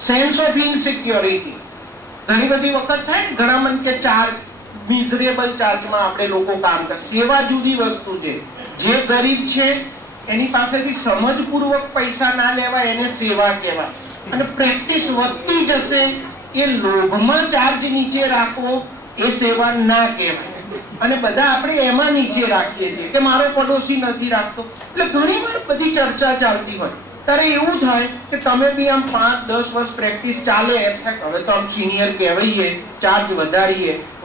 Sense of insecurity. ઘણી બધી વખત થાય ને, ઘણા મન કે ચાર્જ, મિઝરેબલ ચાર્જમાં આપણે લોકો કામ કરે. સેવા જુદી વસ્તુ છે. જે ગરીબ છે એની પાસેથી સમજપૂર્વક પૈસા ના લેવાય, એને સેવા કહેવાય. અને પ્રેક્ટિસ વધતી જશે એ લોભમાં ચાર્જ નીચે રાખવો એ સેવા ના કહેવાય. અને બધા આપણે એમાં નીચે રાખીએ છીએ કે મારો પડોશી નથી રાખતો. એટલે ઘણી વાર બધી ચર્ચા ચાલતી હોય ત્યારે એવું થાય કે તમે બી આમ 5-10 વર્ષ પ્રેક્ટિસ ચાલે એમ થાય હવે તો આમ સિનિયર કહેવાઈએ, ચાર્જ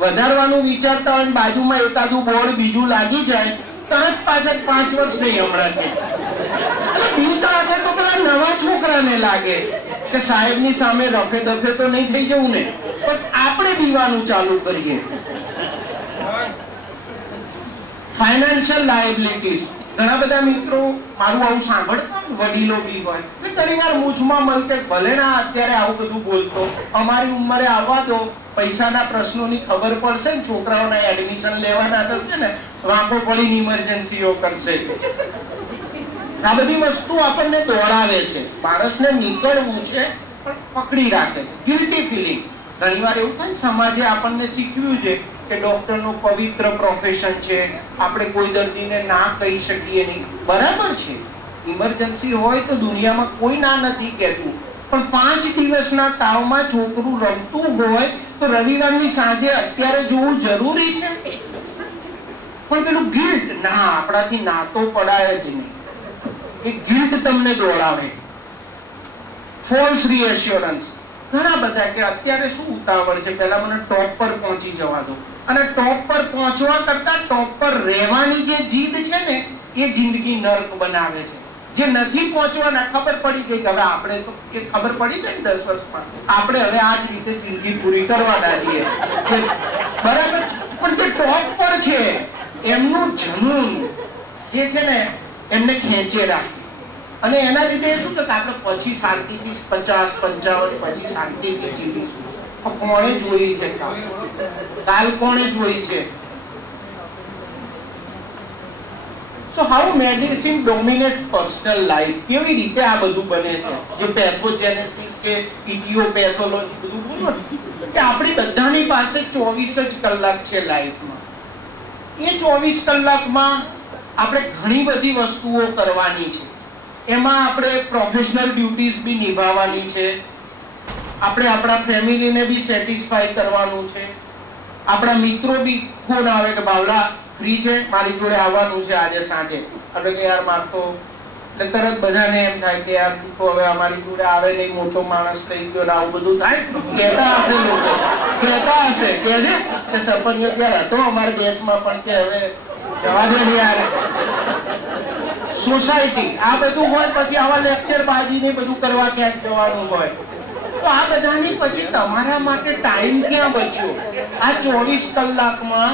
વધારવાનું વિચારતા હોય, બાજુમાં એકાદું બોર્ડ બીજું લાગી જાય, તરત પાછળ 5 વર્ષ નહીં હમણાં કે બીક લાગે તો પેલા નવા છોકરાને લાગે કે સાહેબની સામે રફે દફે તો નહીં થઈ જવું ને, પણ આપણે પીવાનું ચાલુ કરીએ. Financial liabilities. ઘણા બધા મિત્રો મારું આવું સાંભળતા વડીલો બી હોય એટલે ઘણી વાર મૂછમાં મળકે ભલે ના અત્યારે આવું બધું બોલતો, અમારી ઉંમરે આવવા દો, પૈસાના પ્રશ્નોની ખબર પડશે ને, છોકરાઓના એડમિશન લેવાના થશે ને, વાંકો પડીને ઇમરજન્સીઓ કરશે. આ બધી વસ્તુ આપણને દોડાવે છે. માણસને નીકળવું છે પણ પકડી રાખે છે. Guilty feeling. ઘણી વાર એવું થાય, સમાજે આપણને શીખવ્યું છે કે ડોક્ટરનું પવિત્ર પ્રોફેશન છે, આપણે કોઈ દર્દીને ના કહી શકીએ નહીં. બરાબર છે, ઇમરજન્સી હોય તો દુનિયામાં કોઈ ના નથી કહેતું, પણ 5 દિવસના તાવમાં છોકરું રમતું હોય તો રવિવારની સાંજે અત્યારે જોવું જરૂરી છે? પણ પેલું ગિલ્ટ, ના આપણાથી ના તો પડાય જ નહીં, એ ગિલ્ટ તમને દોડાવે. ફોલ્સ રીએશ્યોરન્સ. ઘણા બધા કે અત્યારે શું ઉતાવળ છે, પહેલા મને ટોપ પર પહોંચી જવા દો. અને ટોપ પર પહોંચવા કરતા ટોપ પર રહેવાની જે જીદ છે ને એ જિંદગી નર્ક બનાવે છે. જે નથી પહોંચવાના, ખબર પડી ગઈ કે હવે આપણે તો એ ખબર પડી ગઈ 10 વર્ષમાં આપણે હવે આ જ રીતે જિંદગી પૂરી કરવાના છીએ, બરાબર. પણ જે ટોપ પર છે એમનું જનૂન જે છે ને એમને ખેંચે રાખે. અને એના લીધે શું કે આપણે પછી શાંતિથી 50-55 પછી શાંતિથી જીવીશું. કોણે જોઈ છે કાલ, કોણે જોઈ છે? So how medicine dominates personal life. કેવી રીતે આ બધું બને છે? જે પેથોજેનેસિસ કે ઇડિયોપેથોલોજી બધું બોલો કે આપણી બધાની પાસે 24 જ કલાક છે લાઈફમાં. એ 24 કલાકમાં આપણે ઘણી બધી વસ્તુઓ કરવાની છે. એમાં આપણે પ્રોફેશનલ ડ્યુટીઝ બી નિભાવવાની છે, આપણે આપણા ફેમિલીને બી સેટિસ્ફાય કરવાનું છે, આપણા મિત્રો બી ફોન આવે કે બાવલા ફ્રી છે, મારી જોડે આવવાનું છે આજે સાંજે. એટલે કે યાર માર તો, એટલે તરત બધાને એમ થાય કે યાર તું તો હવે અમારી જોડે આવે નહીં, મોટો માણસ થઈ ગયો, આવું બધું થાય. કહેતા હશે લોકો, કહેતા હશે કે છે કે સરપંચ ત્યારે હતો અમારા બેચમાં પણ કે હવે જવા દે યાર. સોસાયટી આ બધું હોય, પછી આવા લેક્ચર બાજીને બધું કરવા ક્યાંક જવાનું હોય, તો આ બધાની પછી તમારા માટે ટાઈમ ક્યાં બચ્યો? આ 24 કલાકમાં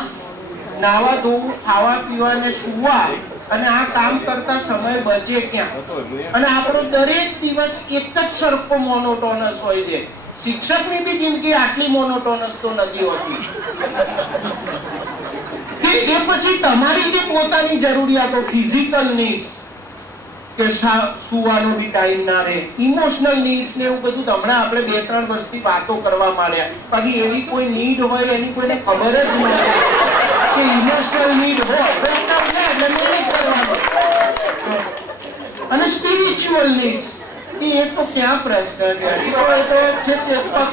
નાવા ધોવું, ખાવા પીવા ને સુવા અને આ કામ કરતા સમય બચે ક્યાં? અને આપણો દરેક દિવસ એક જ સરખો મોનોટોનસ હોય છે. શિક્ષકની બી જિંદગી આટલી મોનોટોનસ તો નથી હોતી. એ પછી તમારી જે પોતાની જરૂરિયાતો, ફિઝિકલ નીડ્સ કે સુવાનો બી ટાઈમ ના રહે, ઇમોશનલ નીડ્સ ને એવું બધું હમણાં આપણે 2-3 વર્ષથી વાતો કરવા માંડ્યા. બાકી એવી કોઈ નીડ હોય એની કોઈને ખબર જ નથી કે ઇમોશનલ નીડ હોય એટલે મેનેજ કરવાનો. અને સ્પિરિચ્યુઅલ નીડ્સ એ તો ક્યાં પ્રશ્ન છે?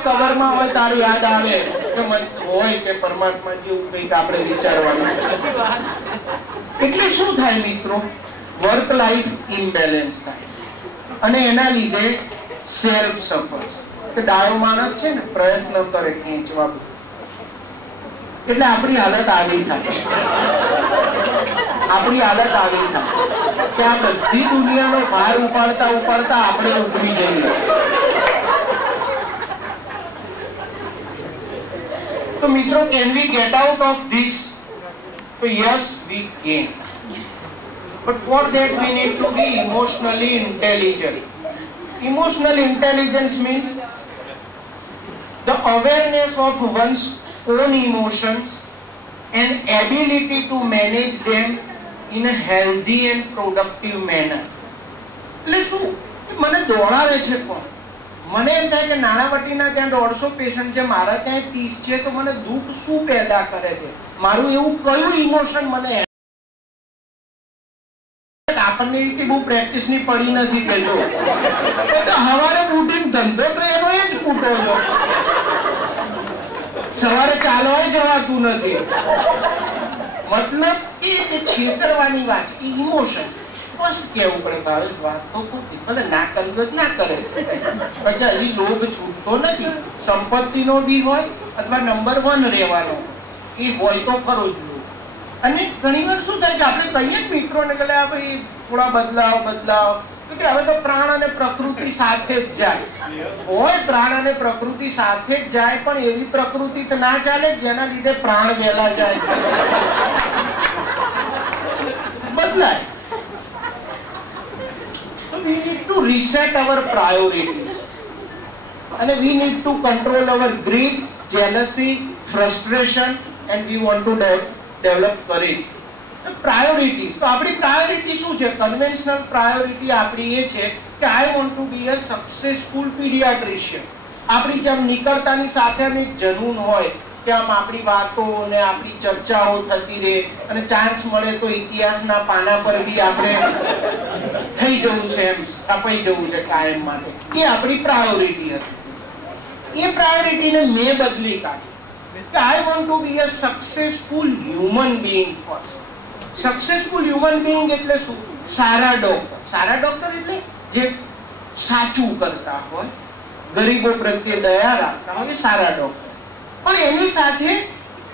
કબરમાં હોય તારે યાદ આવે કે મન હોય કે પરમાત્મા જેવું કંઈક આપણે વિચારવાનું. એટલે શું થાય મિત્રો? વર્ક લાઈફ ઇમ્બેલેન્સ થાય અને એના લીધે સેલ્ફ સફર્સ. કે ડાયો માણસ છે ને પ્રયત્ન કરે ખેંચવા, એટલે આપણી હાલત આવી થાય. આપણી હાલત આવી થાય કે આ બધી દુનિયાનો ભાર ઉપાડતા ઉપાડતા આપણે ઉતરી જઈએ. તો મિત્રો, can we get out of this? તો yes we can. But for that we need to be emotionally intelligent. Emotional intelligence means the awareness of one's own emotions and ability to manage them in a healthy and productive manner. એટલે શું? મને દોડાવે છે કોણ? મને એમ થાય કે નાણાવટીના ત્યાં 150 patient છે, મારા ત્યાં 30 છે, તો મને દુઃખ શું પેદા કરે છે? મારું એવું કયું ઇમોશન મને આપણને એવી બહુ પ્રેક્ટિસની પડી નથી કે જો તો હવારે ઉઠીને ધંધો તો એનો એ જ કૂટો છો, સવારે ચાલવા જવાતું નથી. મતલબ કે છેતરવાની વાત, એ ઇમોશન સ્પષ્ટ કેવું પડે. ભાવેશ વાત તો ભલે ના કરવી હોય ના કરે, પછી હજી લોભ છૂટતો નથી. સંપત્તિનો બી હોય અથવા નંબર 1 રહેવાનો એ હોય તો ખરો જ. અને ઘણી વાર શું થાય કે આપણે કહીએ મિત્રોને કે આ ભાઈ થોડા બદલાવ તો કે હવે તો પ્રાણ અને પ્રકૃતિ સાથે જ જાય હોય. પ્રાણ અને પ્રકૃતિ સાથે જ જાય, પણ એવી પ્રકૃતિ તો ના ચાલે જેના લીધે પ્રાણ વહેલા જાય, બદલાય. So we need to reset our priorities and we need to control our greed, jealousy, frustration, and we want to develop courage. Priorities. તો આપણી પ્રાયોરિટી શું છે? કન્વેન્શનલ પ્રાયોરિટી આપણી એ છે કે I want to be a successful paediatrician. આપણી જેમ નીકળતાની સાથે આમ એક જનૂન હોય કે આમ આપણી વાતો ને આપણી ચર્ચાઓ થતી રહે અને ચાન્સ મળે તો ઇતિહાસના પાના પર બી આપણે થઈ જવું છે, એમ સ્થપાઈ જવું છે કાયમ માટે. એ આપણી પ્રાયોરિટી હતી. એ પ્રાયોરિટીને મેં બદલી કાઢી. I want to be a successful human being first. Successful human being એટલે શું? સારા ડોક્ટર. સારા ડોક્ટર એટલે જે સાચું કરતા હોય, ગરીબો પ્રત્યે દયા રાખતા હોય, સારા ડોક્ટર. પણ એની સાથે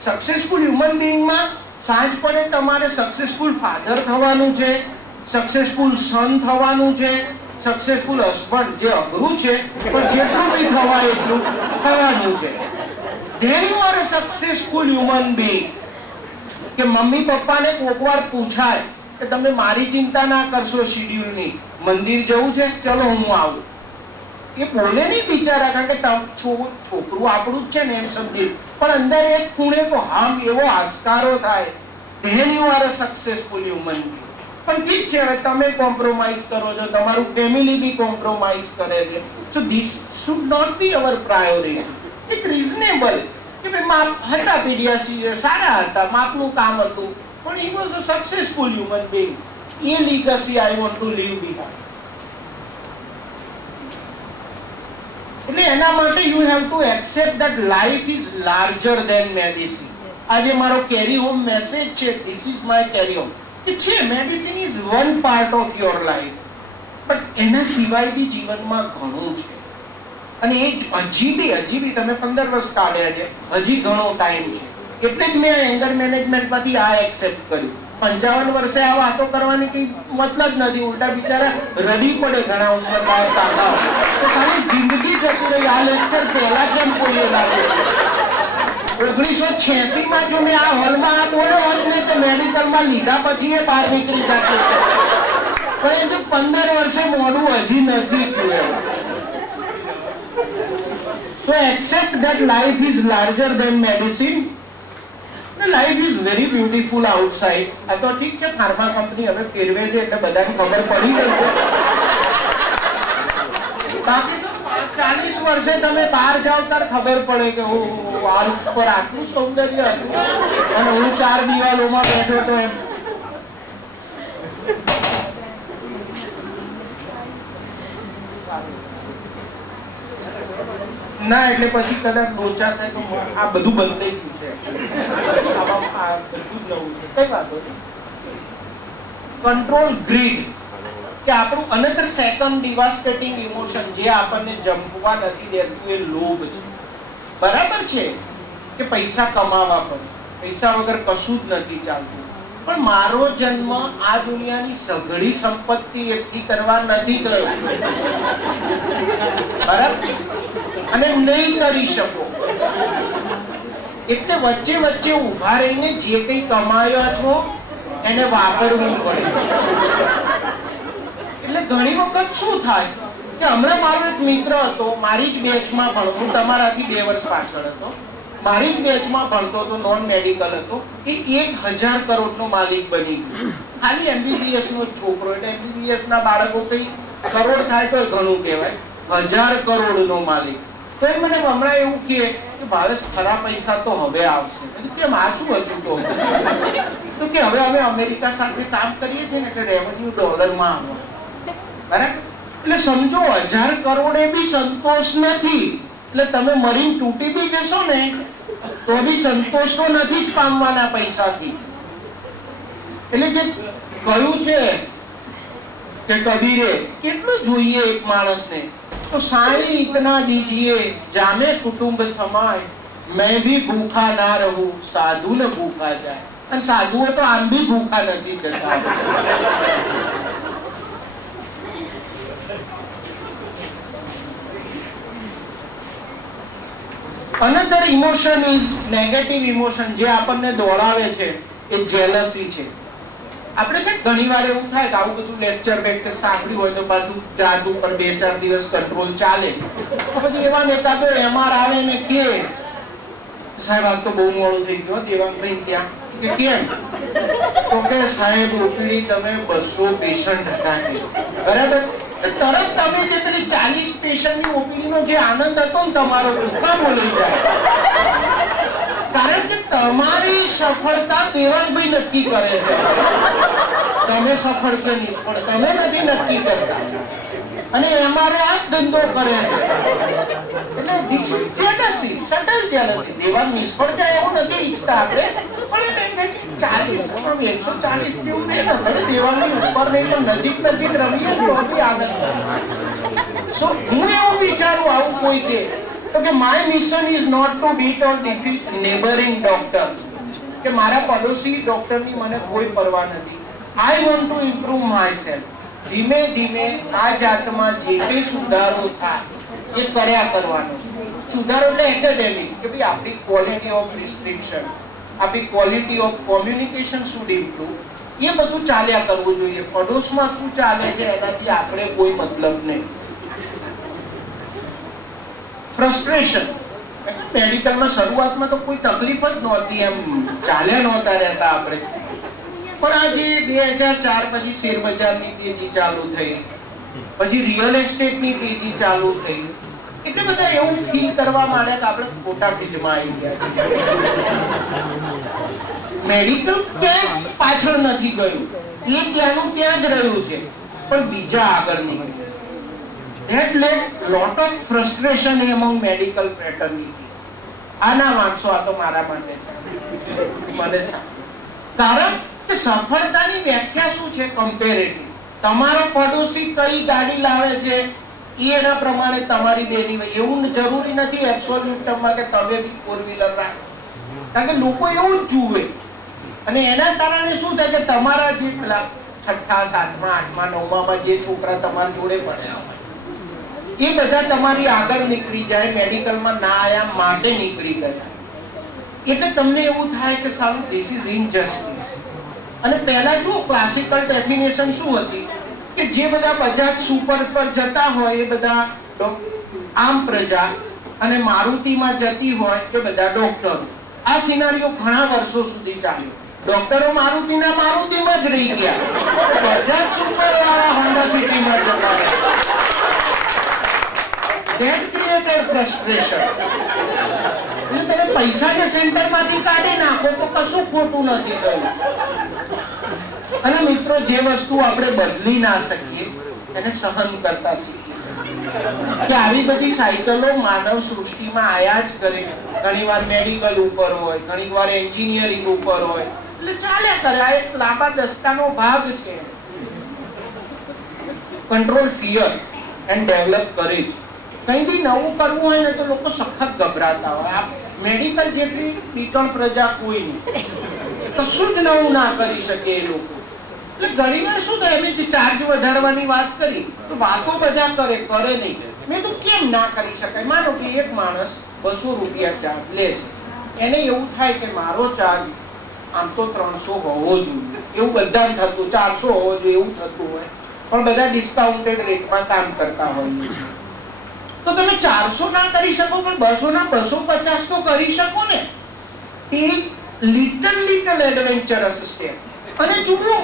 સક્સેસફુલ હ્યુમન બીઈંગમાં સાંજ પડે તમારે સક્સેસફુલ ફાધર થવાનું છે, સક્સેસફુલ સન થવાનું છે, સક્સેસફુલ હસબન્ડ, જે અઘરું છે પણ જેટલું બી થવાય એટલું થવાનું છે. Then you are a successful human being. કે મમ્મી પપ્પાને કોક વાર પૂછાય કે તમે મારી ચિંતા ના કરશો શિડ્યુલની, મંદિર જવું છે, ચલો હું આવું. એ બોલે નહીં બિચારા, કારણ કે છોકરું આપણું જ છે ને એમ સમજી, પણ અંદર એક ખૂણે તો હામ એવો હાશકારો થાય. Then you are a successful human being. પણ ઠીક છે, હવે તમે કોમ્પ્રોમાઇઝ કરો છો, તમારું ફેમિલી બી કોમ્પ્રોમાઇઝ કરે છે. So this should not be our priority. એક રીઝનેબલ કે ભાઈ માપ હતા, પીડિયાટ્રિશિયન સારા હતા, માપનું કામ હતું, પણ he was a successful human being. A legacy I want to leave behind. એટલે એના માટે you have to accept that life is larger than medicine. આજે મારો કેરી હોમ મેસેજ છે, this is my carry home, કે છે medicine is one part of your life, but એના સિવાય બી જીવનમાં ઘણું છે. અને એ હજી બી તમે 15 વર્ષ કાઢ્યા છે, હજી ઘણો ટાઈમ છે. એટલે જ મેં એંગર મેનેજમેન્ટમાંથી આ એક્સેપ્ટ કર્યું. 55 વર્ષે આ વાતો કરવાની કઈ મતલબ નથી, ઉલટા બિચારા રડી પડે ઘણા ઉંમરના કાકાઓ તો ખાલી જિંદગી જતી રહી. આ લેક્ચર પહેલા કેમ બોલ્યો લાગે? 1986માં જો મેં આ હોલમાં આ બોલ્યો હોત ને તો મેડિકલમાં લીધા પછી એ બહાર નીકળી જતો, પણ એ 15 વર્ષે મોડું હજી નથી થયું. So accept that life is larger than medicine. Life is very beautiful outside. આ તો ઠીક છે, ફાર્મા કંપની હવે ફેરવે છે એટલે બધાને ખબર પડી ગઈ છે. બાકી તો 40 વર્ષે તમે બહાર જાઓ ત્યારે ખબર પડે કે આ ઉપર આટલું સૌંદર્ય હતું અને હું 4 દિવાલોમાં બેઠો તો એમ. ના એટલે પછી કદાચ લોચા થાય તો આ બધું બંધ થઈ ગયું છે. કઈ વાતો કંટ્રોલ ગ્રીડ, કે આપણું અનધર સેકન્ડ ડિવાસ્ટેટિંગ ઇમોશન જે આપણને જમવા નથી દેતું એ લોભ છે. બરાબર છે કે પૈસા કમાવા પડે, પૈસા વગર કશું જ નથી ચાલતું, પણ મારો જન્મ આ દુનિયાની સઘળી સંપત્તિ એકઠી કરવા નથી ગયો, બરાબર? અને નહીં કરી શકો. એટલે વચ્ચે વચ્ચે ઉભા રહીને જે કંઈ કમાયા છો એને વાપરવું પડે. એટલે ઘણી વખત શું થાય કે હમણાં મારો એક મિત્ર હતો, મારી જ બેચમાં ભણતો, હું તમારાથી 2 વર્ષ પાછળ હતો, મારી જ બેચમાં ભણતો હતો, નોન મેડિકલ હતો, એ 1000 કરોડનો માલિક બની ગયો. ખાલી MBBS નો છોકરો, એટલે MBBS ના બાળકો કઈ કરોડ થાય તો ઘણું કહેવાય, 1000 કરોડનો માલિક. તો એ મને હમણાં એવું કહે કે ભાવેશ ખરા પૈસા તો હવે આવશે. કેમ, આ શું હતું? તો કે હવે અમે અમેરિકા સાથે કામ કરીએ છીએ ને એટલે રેવન્યુ ડોલરમાં આવે. બરાબર? એટલે સમજો 1000 કરોડ એ બી સંતોષ નથી. એટલે તમે મરીને તૂટી બી જશો ને તો બી સંતોષ તો નથી જ પામવાના પૈસાથી. એટલે જે કહ્યું છે કે કબીરે કેટલું જોઈએ એક માણસને, તો સાईं इतना दीजिए जामे कुटुंब समाय, मैं भी भूखा ना रहूं साधु न भूखा जाए. અને સાધુઓ તો આમ બી ભૂખા નથી જતા. Another emotion is negative emotion, જે આપણને દોડાવે છે એ જેલસી છે. આપણે છે ઘણી વાર એવું થાય કે આવું બધું લેક્ચર બેક્ચર સાંભળ્યું હોય તો પાછું જાદુ પર 2-4 દિવસ કંટ્રોલ ચાલે. પછી એવા નેતા તો એમઆર આવે ને કે સાહેબ આ તો બહુ મોડું થઈ ગયું દેવાંગભાઈ ત્યાં. કે કેમ? તો કે સાહેબ ઓપીડી તમે 200 પેશન્ટ હતા. બરાબર? તરત તમે જે પેલી 40 પેશન્ટની ઓપીડીનો જે આનંદ હતો ને તમારો દુઃખા બોલી જાય. કારણ કે તમારી સફળતા દેવાંગભાઈ નક્કી કરે છે. તમે સફળ કે નિષ્ફળ તમે નથી નક્કી કરતા. અને અમારો આ ધંધો કરે છે. એટલે this is jealousy, subtle jealousy. Devang નિષ્ફળ જાય એવું નથી ઈચ્છતા આપણે, પણ એમ 40 140 જેવું નહીં ને ભલે દેવાંગની ઉપર નહીં પણ નજીક રમીએ તો બી આનંદ. સો હું એવું વિચારું આવું કોઈ કે તો કે my mission is not to beat or defeat neighbouring doctor. કે મારા પડોશી ડોક્ટરની મને કોઈ પરવા નથી. I want to improve myself. ધીમે ધીમે આ જાતમાં જે કંઈ સુધારો થાય એ કર્યા કરવાનો. સુધારો એટલે એકેડેમિક કે ભાઈ આપણી ક્વોલિટી ઓફ પ્રિસ્ક્રિપ્શન, આપણી quality of communication should improve. એ બધું ચાલ્યા કરવું જોઈએ. પડોશમાં શું ચાલે છે એનાથી આપણે કોઈ મતલબ નહીં. ફ્રસ્ટ્રેશન. મેડિકલમાં શરૂઆતમાં તો કોઈ તકલીફ જ નહોતી, એમ ચાલ્યા નહોતા રહેતા આપણે. પણ આજે 2004 પછી શેર બજારની તેજી ચાલુ થઈ, પછી રિયલ એસ્ટેટની તેજી ચાલુ થઈ, એટલે બધા એવું ફીલ કરવા માંડ્યા કે આપણે ખોટા ફીલ્ડમાં આવી ગયા. મેડિકલ ક્યાંય પાછળ નથી ગયું, એ ત્યાંનું ત્યાં જ રહ્યું છે, પણ બીજા આગળ નીકળ્યું. That led lot of frustration among medical fraternity. આના વાંચો, આ તો મારા માટે મને કારણ કે સફળતાની વ્યાખ્યા શું છે? કમ્પેરેટિવ. તમારો પડોશી કઈ ગાડી લાવે છે એના પ્રમાણે તમારી બેની હોય. એવું જરૂરી નથી એબ્સોલ્યુટ ટર્મમાં કે તમે બી 4-વ્હીલર રાખો, કારણ કે લોકો એવું જ જુએ. અને એના કારણે શું થાય કે તમારા જે પેલા 6ઠ્ઠા 7મા 8મા 9મામાં જે છોકરા તમારી જોડે પડ્યા હોય એ બધા તમારી આગળ નીકળી જાય, મેડિકલમાં ના આયા માટે નીકળી ગયા. એટલે તમને એવું થાય કે સારું ધીસ ઇઝ ઇનજસ્ટિસ. અને પહેલા જો ક્લાસિકલ ડેફિનેશન શું હતી કે જે બધા બજાજ સુપર પર જતા હોય એ બધા આમ પ્રજા અને મારુતિમાં જતી હોય એ બધા ડોક્ટરો. આ સિનારીઓ ઘણા વર્ષો સુધી ચાલ્યો. ડોક્ટરો મારુતિમાં જ રહી ગયા, બજાજ સુપર વાળા હોન્ડા સિટીમાં જતા રહ્યા. That created frustration. એટલે તમે પૈસાને સેન્ટરમાંથી કાઢી નાખો તો કશું ખોટું નથી થયું. અને મિત્રો, જે વસ્તુ આપણે બદલી ના શકીએ એને સહન કરતા શીખીએ. કે આવી બધી સાયકલો માનવ સૃષ્ટિમાં આયા જ કરે. ઘણીવાર મેડિકલ ઉપર હોય, ઘણીવાર એન્જિનિયરિંગ ઉપર હોય, એટલે ચાલ્યા કરે. આ એક લાંબા દસકાનો ભાગ છે. Control fear and develop courage. કંઈ બી નવું કરવું હોય ને તો લોકો સખત ગભરાતા હોય. આ મેડિકલ જેટલી બીકણ પ્રજા કોઈ નહીં, કશું જ નવું ના કરી શકે એ લોકો. એટલે ઘણીવાર શું થાય, એમ ચાર્જ વધારવાની વાત કરી તો વાતો બધા કરે નહીં. મેં તો કેમ ના કરી શકાય? માનો કે એક માણસ 200 રૂપિયા ચાર્જ લે છે, એને એવું થાય કે મારો ચાર્જ આમ તો 300 હોવો જોઈએ, એવું બધા થતું, 400 હોવો જોઈએ એવું થતું હોય, પણ બધા ડિસ્કાઉન્ટેડ રેટમાં કામ કરતા હોય. તો તમે 400 ના કરી શકો પણ 200 ના 250 તો કરી શકો ને. એક લિટલ એડવેન્ચરસ સ્ટેપ. અને જુઓ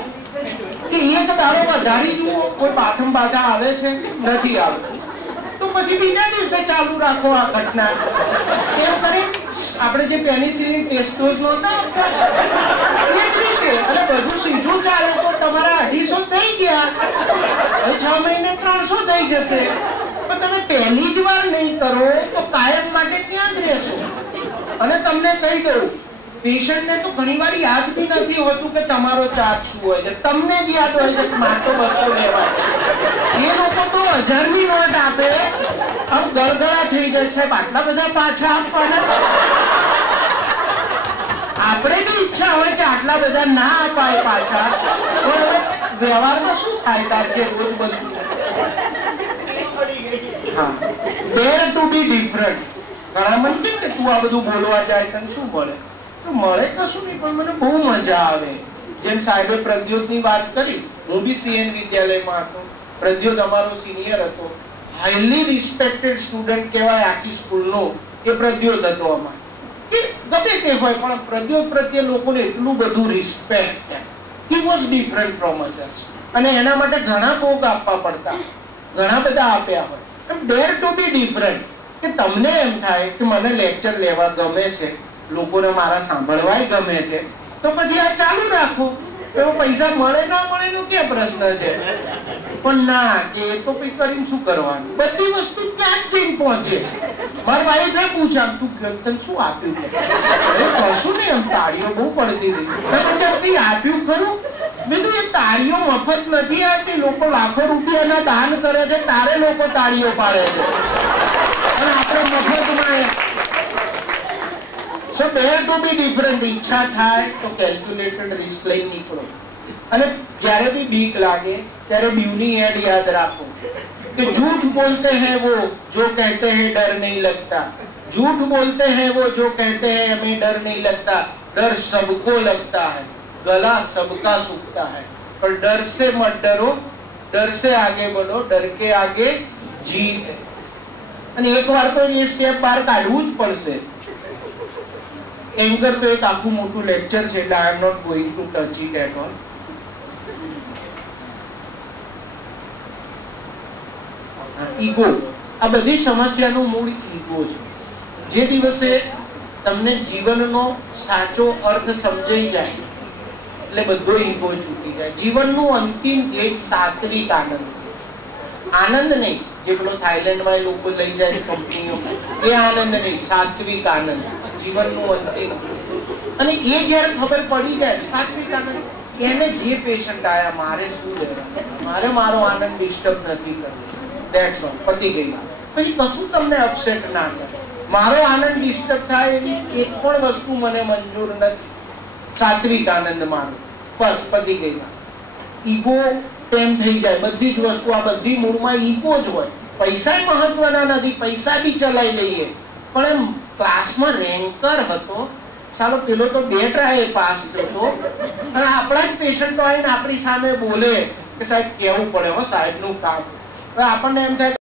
કે એક દાડો વધારી જુઓ, કોઈ બાધા આવે છે નથી આવતી. તો પછી બીજા દિવસે ચાલુ રાખો આ ઘટના. એમ કરી આપણે જે પેનિસિલિન ટેસ્ટ ડોઝ નહોતા આપતા એ જ રીતે, અને બધું સીધું ચાલે તો તમારા 250 થઈ ગયા, હવે 6 મહિને 300 થઈ જશે. પણ તમે પહેલી જ વાર નહીં કરો તો કાયમ માટે ત્યાં જ રહેશો. અને તમને કહી દઉં, પેશન્ટને તો ઘણીવાર યાદ બી નથી હોતું કે તમારો ચાર્જ શું હોય છે. તમને જ યાદ હોય છે કે મારે તો 200 લેવાય. એ લોકો તો 1000ની નોટ આપે, આમ ગળગળા થઈ જાય, સાહેબ આટલા બધા પાછા આપવાના. આપણે બી ઈચ્છા હોય કે આટલા બધા ના અપાય પાછા, પણ હવે વ્યવહારમાં શું થાય તારે રોજ બધું. હા, ડેર ટુ બી ડિફરન્ટ. ઘણા મને કેમ કે તું આ બધું બોલવા જાય તને શું મળે? તો મળે કશું નહીં, પણ મને બહુ મજા આવે. જેમ સાહેબે પ્રદ્યોતની વાત કરી, હું બી સીએન વિદ્યાલયમાં હતો. પ્રદ્યોત અમારો સિનિયર હતો, હાઈલી રિસ્પેક્ટેડ સ્ટુડન્ટ કહેવાય આખી સ્કૂલનો એ પ્રદ્યોત હતો. અમારે કે ગમે તે હોય પણ પ્રદ્યોત પ્રત્યે લોકોને એટલું બધું respect. He was different from others. અને એના માટે ઘણા ભોગ આપવા પડતા, ઘણા બધા આપ્યા હોય. ડેર ટુ બી ડિફરન્ટ. કે તમને એમ થાય કે મને લેક્ચર લેવા ગમે છે, લોકોને મારા સાંભળવાય ગમે છે, તો પછી આ ચાલુ રાખવું. એવો પૈસા મળે ના મળે નો ક્યાં પ્રશ્ન છે? પણ ના, કે એ તો પછી કરીને શું કરવાનું? બધી વસ્તુ ત્યાં જ જઈને પહોંચે. મારા વાઈફે પૂછ્યા, તું તને શું આપ્યું? કશું નહીં, એમ તાળીઓ બહુ પડતી હતી. કંઈ આપ્યું ખરું? બીજું એ તાળીઓ મફત નથી આવતી. લોકો લાખો રૂપિયાના દાન કરે છે, તારે લોકો તાળીઓ પાડે છે, અને આપણે મફતમાં. સો ડેર ટુ બી ડિફરન્ટ. ઈચ્છા થાય તો કેલ્ક્યુલેટેડ રિસ્ક લઈ નીકળો. અને જ્યારે બી બીક લાગે ત્યારે બ્યુની એડ યાદ રાખો कि झूठ बोलते हैं वो जो कहते हैं डर नहीं लगता, झूठ बोलते हैं वो जो कहते हैं हमें डर नहीं लगता, डर सबको लगता है, गला सबका सूखता है, पर डर से मत डरो, डर से आगे बढ़ो, डर के आगे जीत है. અને એકવાર તો એ સ્ટેપ બહાર કાઢવું જ પડશે. એન્કર તો એક આખું મોટું લેક્ચર છે, એટલે I am not going to touch it at all. Ego, આ બધી સમસ્યાનું મૂળ ઈગો છે. જે દિવસે તમને જીવનનો સાચો અર્થ સમજાઈ જાય એટલે બધો ઈગો છૂટી જાય. જીવનનું અંતિમ ધ્યેય સાત્વિક આનંદ. આનંદ નહીં જે પેલો થાઈલેન્ડમાં એ લોકો લઈ જાય કંપનીઓ, એ આનંદ નહીં, સાત્વિક આનંદ જીવનનું અંતિમ. અને એ જયારે ખબર પડી જાય સાત્વિક આનંદ, એને જે પેશન્ટ આયા મારે શું લેવા, મારે મારો આનંદ ડિસ્ટર્બ નથી કરવો, ધેટ્સ ઓલ, પતી ગઈ. પછી કશું તમને અપસેટ ના કરે. મારો આનંદ ડિસ્ટર્બ થાય એવી એક પણ વસ્તુ મને મંજૂર નથી. સાત્વિક આનંદ મારો, બસ પતી ગઈ. ઈગો તેમ થઈ જાય. બધી જ વસ્તુ, આ બધી મૂળમાં ઈગો જ હોય. પૈસા મહત્વના નથી, પૈસા બી ચલાવી લઈએ, પણ એમ ક્લાસમાં રેન્કર હતો, ચાલો પેલો તો 2 ટ્રાય પાસ થયો, અને આપણા જ પેશન્ટો આવીને આપણી સામે બોલે કે સાહેબ કેવું પડે હો સાહેબનું કામ. આપણને એમ થાય